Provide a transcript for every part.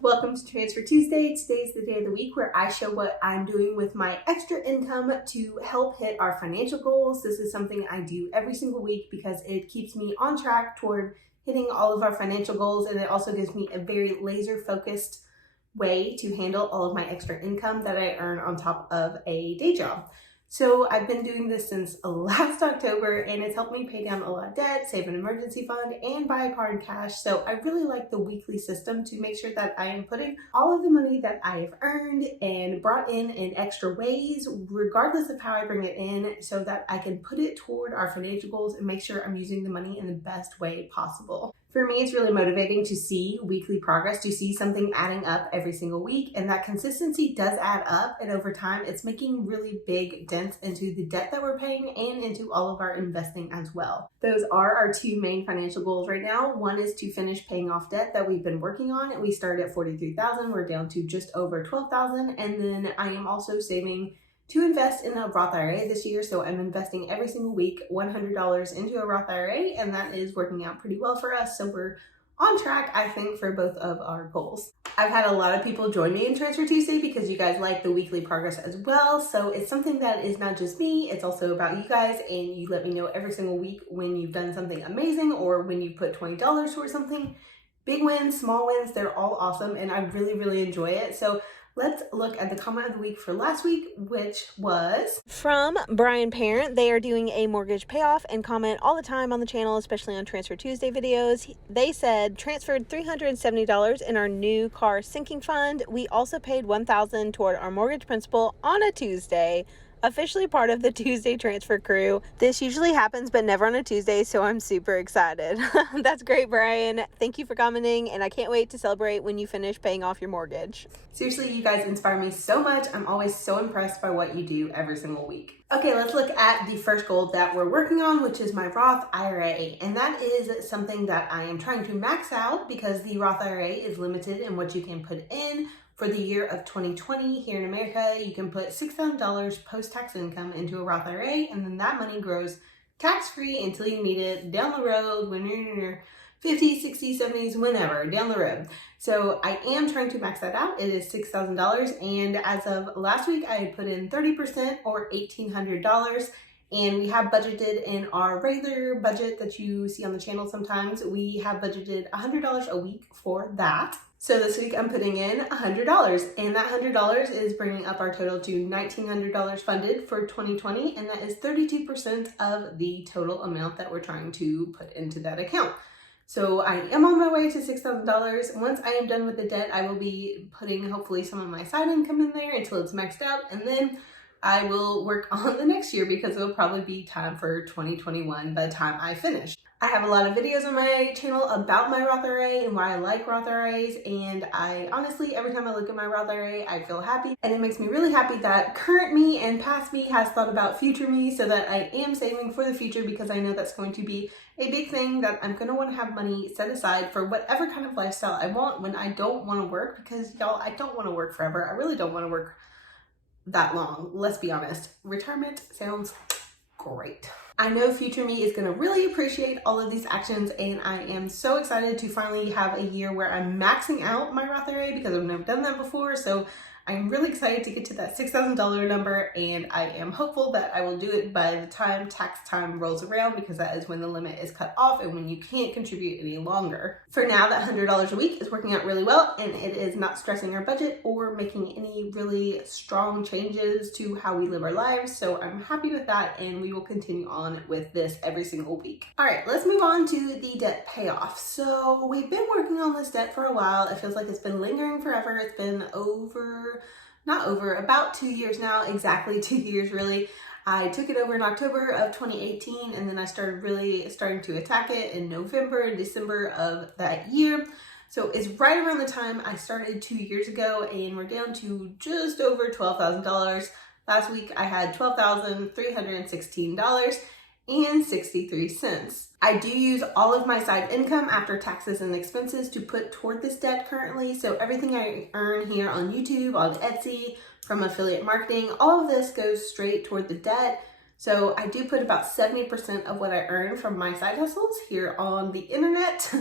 Welcome to Transfer Tuesday. Today's the day of the week where I show what I'm doing with my extra income to help hit our financial goals. This is something I do every single week because it keeps me on track toward hitting all of our financial goals, and it also gives me a very laser focused way to handle all of my extra income that I earn on top of a day job. So I've been doing this since last October, and it's helped me pay down a lot of debt, save an emergency fund, and buy a car in cash. So I really like the weekly system to make sure that I am putting all of the money that I have earned and brought in extra ways, regardless of how I bring it in, so that I can put it toward our financial goals and make sure I'm using the money in the best way possible. For me, it's really motivating to see weekly progress, to see something adding up every single week, and that consistency does add up, and over time, it's making really big dents into the debt that we're paying and into all of our investing as well. Those are our two main financial goals right now. One is to finish paying off debt that we've been working on, and we started at $43,000. We're down to just over $12,000, and then I am also saving to invest in a Roth IRA this year. So I'm investing every single week $100 into a Roth IRA, and that is working out pretty well for us. So we're on track, I think, for both of our goals. I've had a lot of people join me in Transfer Tuesday because you guys like the weekly progress as well. So it's something that is not just me, it's also about you guys, and you let me know every single week when you've done something amazing or when you put $20 towards something. Big wins, small wins, they're all awesome, and I really enjoy it. So let's look at the comment of the week for last week, which was from Brian Parent. They are doing a mortgage payoff and comment all the time on the channel, especially on Transfer Tuesday videos. They said, transferred $370 in our new car sinking fund. We also paid $1,000 toward our mortgage principal on a Tuesday. Officially part of the Tuesday transfer crew. This usually happens, but never on a Tuesday, so I'm super excited. That's great, Brian. Thank you for commenting, and I can't wait to celebrate when you finish paying off your mortgage. Seriously, you guys inspire me so much. I'm always so impressed by what you do every single week. Okay, let's look at the first goal that we're working on, which is my Roth IRA. And that is something that I am trying to max out because the Roth IRA is limited in what you can put in. For the year of 2020 here in America, you can put $6,000 post-tax income into a Roth IRA, and then that money grows tax-free until you need it down the road when you're in your 50s, 60s, 70s, whenever, down the road. So I am trying to max that out. It is $6,000, and as of last week, I had put in 30% or $1,800. And we have budgeted in our regular budget that you see on the channel sometimes, we have budgeted $100 a week for that. So this week I'm putting in $100, and that $100 is bringing up our total to $1,900 funded for 2020, and that is 32% of the total amount that we're trying to put into that account. So I am on my way to $6,000. Once I am done with the debt, I will be putting hopefully some of my side income in there until it's maxed out, and then I will work on the next year because it'll probably be time for 2021 by the time I finish. I have a lot of videos on my channel about my Roth IRA and why I like Roth IRAs, and I honestly, every time I look at my Roth IRA, I feel happy, and it makes me really happy that current me and past me has thought about future me so that I am saving for the future, because I know that's going to be a big thing, that I'm going to want to have money set aside for whatever kind of lifestyle I want when I don't want to work, because y'all, I don't want to work forever. I really don't want to work that long. Let's be honest. Retirement sounds great. I know future me is going to really appreciate all of these actions, and I am so excited to finally have a year where I'm maxing out my Roth IRA because I've never done that before. So I'm really excited to get to that $6,000 number, and I am hopeful that I will do it by the time tax time rolls around, because that is when the limit is cut off and when you can't contribute any longer. For now, that $100 a week is working out really well, and it is not stressing our budget or making any really strong changes to how we live our lives. So I'm happy with that, and we will continue on with this every single week. All right, let's move on to the debt payoff. So we've been working on this debt for a while. It feels like it's been lingering forever. It's been about 2 years now, exactly 2 years really. I took it over in October of 2018, and then I started to attack it in November and December of that year. So it's right around the time I started 2 years ago, and we're down to just over $12,000. Last week I had $12,316.63. I do use all of my side income after taxes and expenses to put toward this debt currently. So everything I earn here on YouTube, on Etsy, from affiliate marketing, all of this goes straight toward the debt. So I do put about 70% of what I earn from my side hustles here on the internet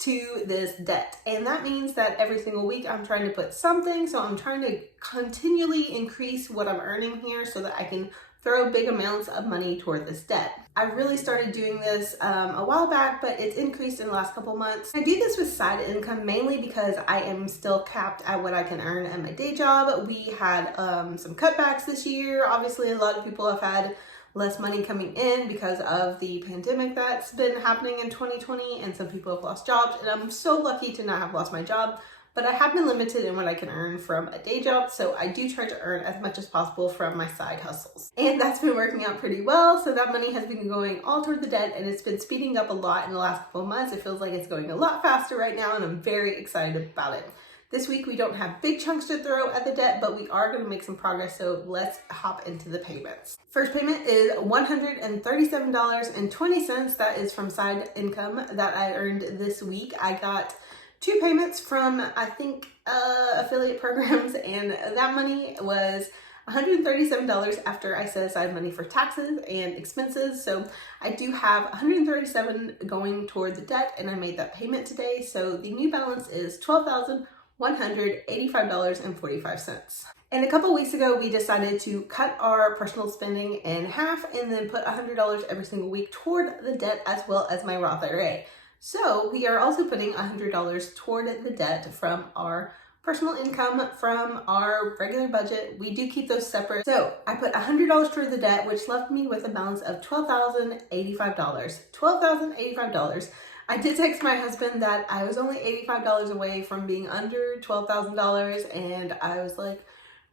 to this debt. And that means that every single week I'm trying to put something. So I'm trying to continually increase what I'm earning here so that I can throw big amounts of money toward this debt. I really started doing this a while back, but it's increased in the last couple months. I do this with side income mainly because I am still capped at what I can earn at my day job. We had some cutbacks this year. Obviously, a lot of people have had less money coming in because of the pandemic that's been happening in 2020, and some people have lost jobs, and I'm so lucky to not have lost my job. But I have been limited in what I can earn from a day job, so I do try to earn as much as possible from my side hustles. And that's been working out pretty well, so that money has been going all toward the debt, and it's been speeding up a lot in the last couple of months. It feels like it's going a lot faster right now, and I'm very excited about it. This week we don't have big chunks to throw at the debt, but we are going to make some progress, so let's hop into the payments. First payment is $137.20. That is from side income that I earned this week. I got 2 payments from, I think, affiliate programs, and that money was $137 after I set aside money for taxes and expenses. So I do have $137 going toward the debt, and I made that payment today. So the new balance is $12,185.45. And a couple weeks ago, we decided to cut our personal spending in half and then put $100 every single week toward the debt, as well as my Roth IRA. So we are also putting $100 toward the debt from our personal income, from our regular budget. We do keep those separate. So I put $100 toward the debt, which left me with a balance of $12,085. $12,085. I did text my husband that I was only $85 away from being under $12,000, and I was like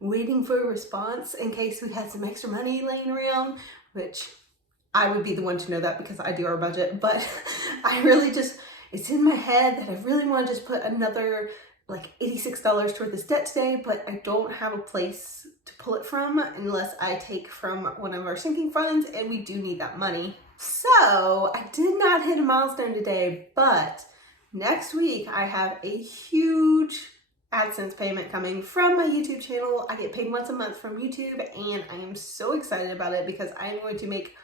waiting for a response in case we had some extra money laying around, which I would be the one to know that because I do our budget. But I really just, it's in my head that I really want to just put another like $86 toward this debt today, but I don't have a place to pull it from unless I take from one of our sinking funds, and we do need that money. So I did not hit a milestone today, but next week I have a huge AdSense payment coming from my YouTube channel. I get paid once a month from YouTube, and I am so excited about it because I am going to make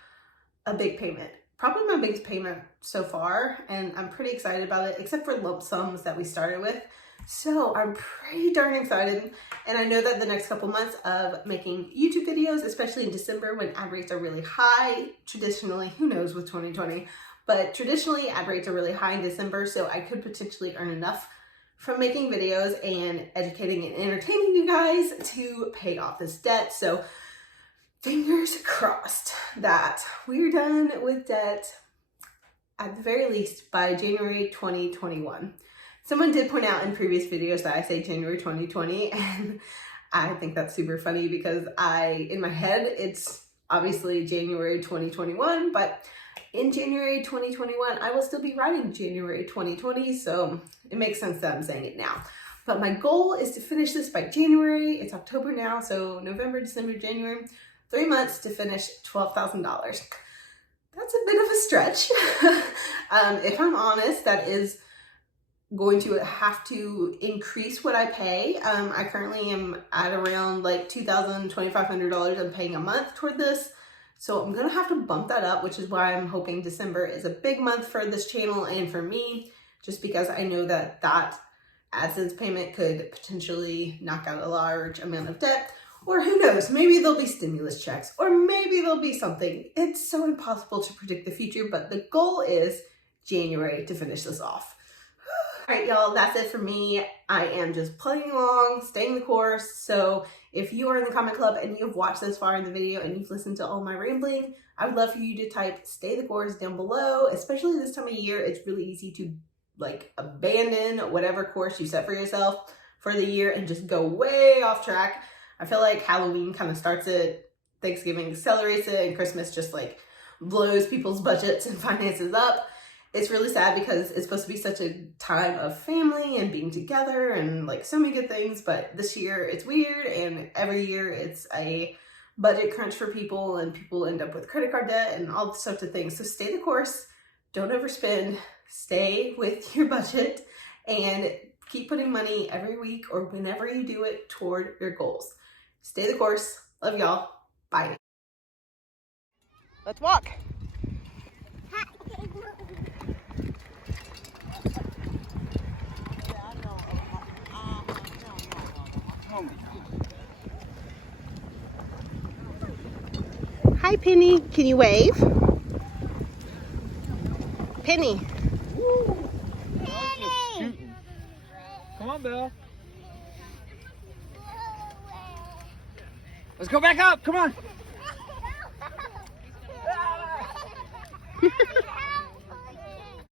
a big payment. Probably my biggest payment so far, and I'm pretty excited about it, except for lump sums that we started with. So I'm pretty darn excited, and I know that the next couple months of making YouTube videos, especially in December when ad rates are really high, traditionally, who knows with 2020, but traditionally ad rates are really high in December, so I could potentially earn enough from making videos and educating and entertaining you guys to pay off this debt. So fingers crossed that we're done with debt at the very least by January 2021. Someone did point out in previous videos that I say January 2020, and I think that's super funny because in my head, it's obviously January 2021, but in January 2021, I will still be writing January 2020, so it makes sense that I'm saying it now. But my goal is to finish this by January. It's October now, so November, December, January, 3 months to finish $12,000. That's a bit of a stretch. If I'm honest, that is going to have to increase what I pay. I currently am at around like $2,000, $2,500 I'm paying a month toward this. So I'm gonna have to bump that up, which is why I'm hoping December is a big month for this channel and for me, just because I know that that AdSense payment could potentially knock out a large amount of debt. Or who knows, maybe there'll be stimulus checks, or maybe there'll be something. It's so impossible to predict the future, but the goal is January to finish this off. All right, y'all, that's it for me. I am just plugging along, staying the course. So if you are in the comment club and you've watched this far in the video and you've listened to all my rambling, I would love for you to type stay the course down below. Especially this time of year, it's really easy to like abandon whatever course you set for yourself for the year and just go way off track. I feel like Halloween kind of starts it, Thanksgiving accelerates it, and Christmas just like blows people's budgets and finances up. It's really sad because it's supposed to be such a time of family and being together and like so many good things, but this year it's weird, and every year it's a budget crunch for people, and people end up with credit card debt and all sorts of things. So stay the course, don't overspend, stay with your budget, and keep putting money every week or whenever you do it toward your goals. Stay the course. Love y'all. Bye. Let's walk. Hi, Penny. Can you wave? Penny. Come on, Belle. Let's go back up. Come on.